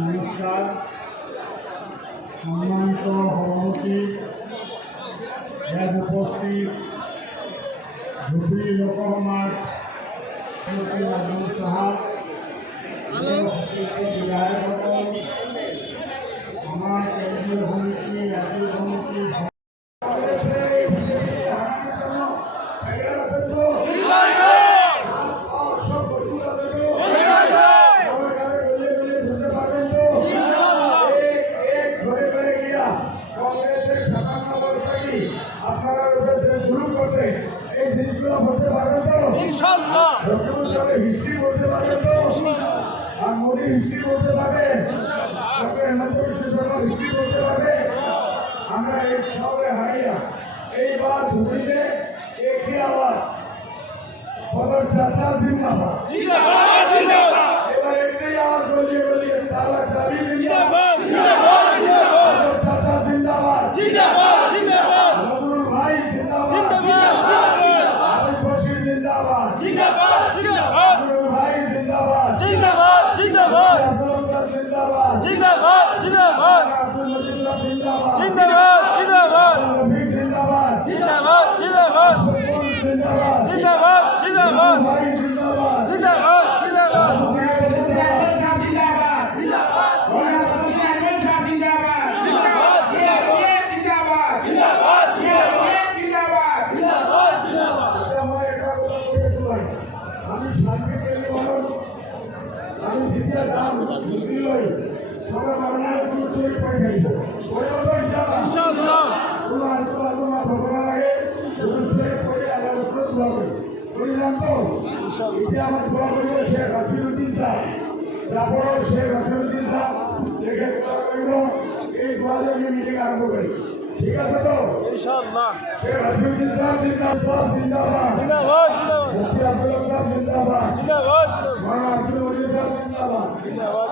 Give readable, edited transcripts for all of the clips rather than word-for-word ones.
নমস্কার। সম্মানিত সভাপতি, উপস্থিত ধুবড়ী লোকসভার সাহেব, বিধায়ক, আমার কেন্দ্রীয় সমিতি, রাজ্য সমিতি, আপনারা শুরু করছে এই জিনিসগুলো বলতে পারবেন তো ইনশাআল্লাহ। হিস্ট্রি বলতে পারবেন তো আর মোদী হিস্ট্রি বলতে পারবে, হিস্ট্রি বলতে পারবে। আমরা এই শহরে হারিয়া এইবার ধুবড়ীতে একই আওয়াজ বদর চাচা জিন্দাবাদ, এবার একটাই আওয়াজ বলিয়ে বলিয়ে তালা চাবি জিন্দাবাদ, চাচা জিন্দাবাদ, ভাই জিন্দাবাদ, জিন্দাবাদ, ভাই জিন্দাবাদ, জিন্দাবাদ, জিন্দাবাদ, জিন্দাবাদ, জিন্দাবাদ, জিন্দাবাদ, জিন্দাবাদ, জিন্দাবাদ, জিন্দাবাদ, জিন্দাবাদ, জিন্দাবাদ, জিন্দাবাদ, জিন্দাবাদ, জিন্দাবাদ। আমি শান্তি পেলে মানুষ, আমি দ্বিতীয় দাম মুসলিম হই, সবাই বাংলার কোনো শরীর পাঠাইব ইনশাআল্লাহ। তোমার ভগবান আগে শরীর পড়ে আবার ওষুধ হবে বুঝলাম তো। এটা আমার দোয়া করিব শেখ হাসিনুদ্দিন সাহেব, তারপর শেখ হাসিনুদ্দিন সাহেব দেখে দোয়া করিব এই দোয়া নিয়ে মিটিং আরম্ভ করি, ঠিক আছে তো ইনশাআল্লাহ। শেখ হাসিনুদ্দিন সাহেব জিন্দাবাদ, জিন্দাবাদ, জিন্দাবাদ, মুফতি আব্দুল্লাহ সাহেব জিন্দাবাদ, জিন্দাবাদ, মাওলানা আব্দুল ওয়ালি সাহেব জিন্দাবাদ, জিন্দাবাদ।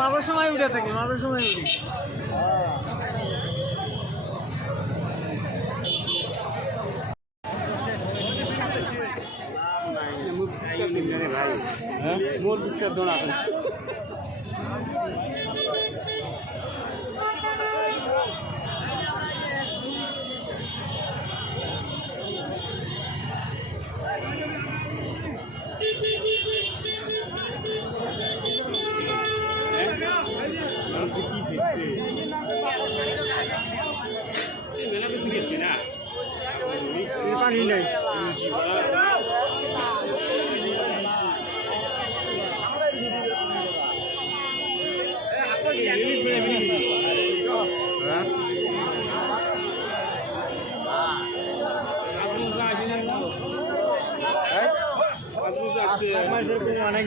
মাঝের সময় উঠে থাকি, মাঝের সময় উঠি। মোর পিকচার দৌড়া পানি নেই। অনেক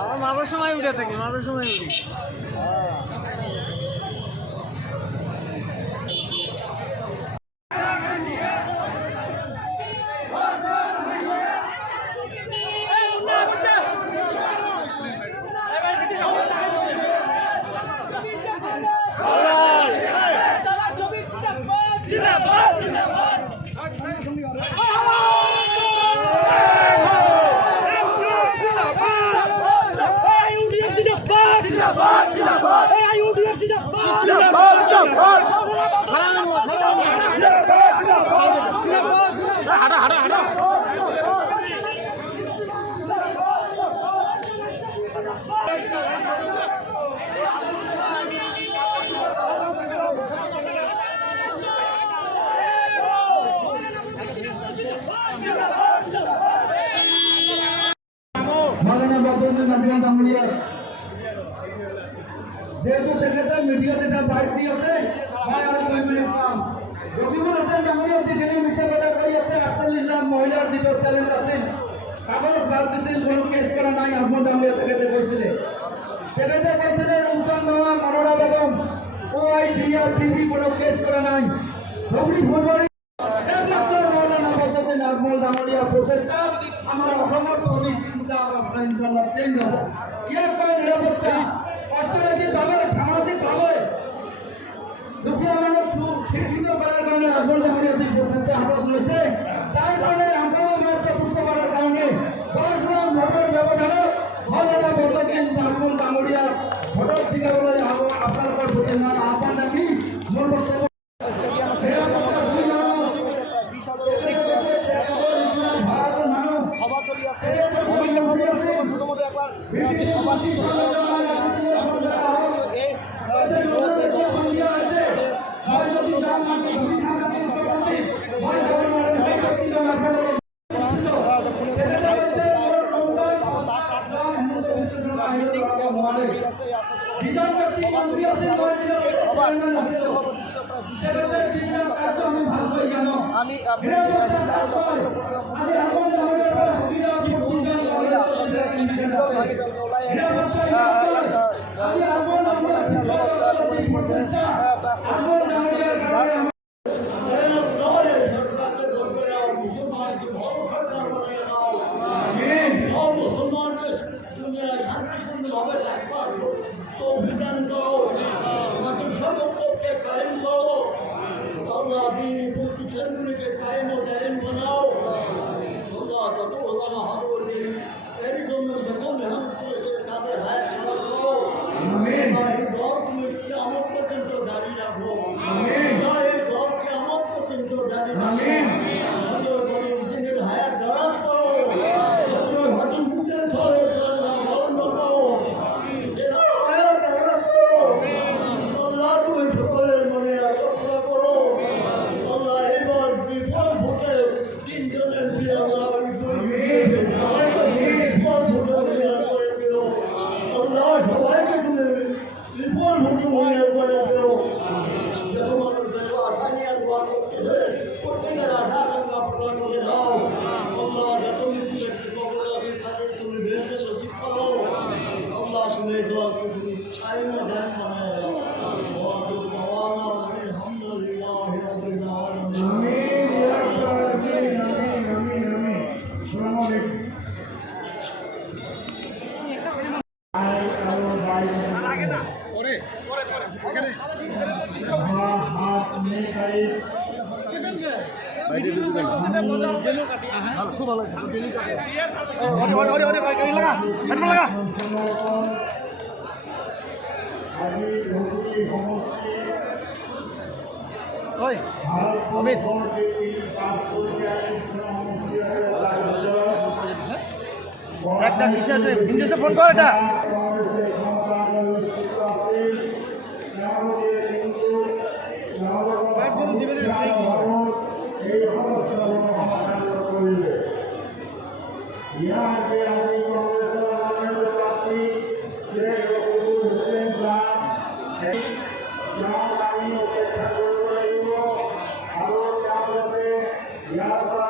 আমার মাঝের সময় উঠে থাকি, মাঝের সময় উঠি। যেহেতু সেক্রেটারি মিডিয়া যেটা বাইট দিয়েছে ভাই আর 2 মিনিট কাম যদিও আছে জামিয়া যেখানে মিছে কথা কই আছে 48 জন মহিলার যেটা চ্যালেঞ্জ আছে কাগজ বালতিছিল কোনো কেস করা নাই আপনি জামিয়া থেকে কইছিলে সেটাতে কইছিলে রমজান মামা মনোরা বেগম ওই ডিআর টিভি কোনো কেস করা নাই ধবড়ি ফুলবাড়ি একমাত্র মৌলানা বলতেন আজমল দামড়িয়া প্রচেষ্টা আমরা অসম্ভব করি চিন্তা অবস্থা ইনশাআল্লাহ চেঞ্জ হবে এরপর নিরাপত্তা অর্থনৈতিকভাবে সামাজিকভাবে দুঃখীয় মানুষ শিক্ষিত করার কারণে আজমল দামড়িয়া যে প্রচেষ্টা হাত তুলেছে তার কারণে আমরাও মুক্ত করার কারণে 10 জন ভোটের ব্যবধানে মৌলানা বলতেন আজমল দামড়িয়া ভোটের থেকে বলে আপনার উপর ভোটের না আহ্বান রাখি মূল বক্তব্য সভা চলি আছে প্রথমত একবার আমি Allah খুব ভালো ওই অমিত একটা কিসে আছে ইংলিশে ফোন কর এটা Yeah.